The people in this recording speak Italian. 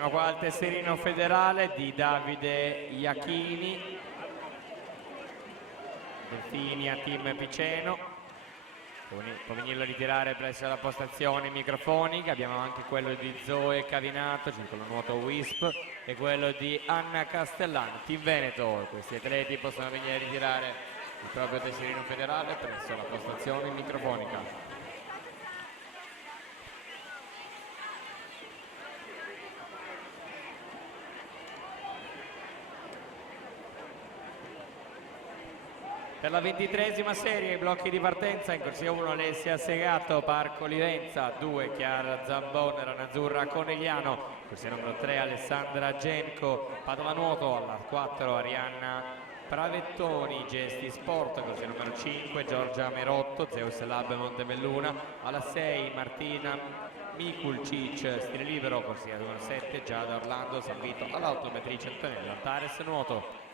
Siamo qua al tesserino federale di Davide Iachini, Delfini a team Piceno. Può venirlo a ritirare presso la postazione microfonica. Abbiamo anche quello di Zoe Cavinato, circolo nuoto WISP, e quello di Anna Castellano, team Veneto. Questi atleti possono venire a ritirare il proprio tesserino federale presso la postazione microfonica. Per la 23esima serie, i blocchi di partenza: in corsia 1 Alessia Segato, Parco Livenza, 2 Chiara Zambon, Ranazzurra Conegliano, corsia numero 3 Alessandra Genco, Padova Nuoto, alla 4 Arianna Pravettoni, Gesti Sport, corsia numero 5 Giorgia Merotto, Zeus Lab Montemelluna, alla 6 Martina Mikulcic, stile libero, corsia numero 7 Giada Orlando San Vito, all'8 Beatrice Antonella Tares Nuoto.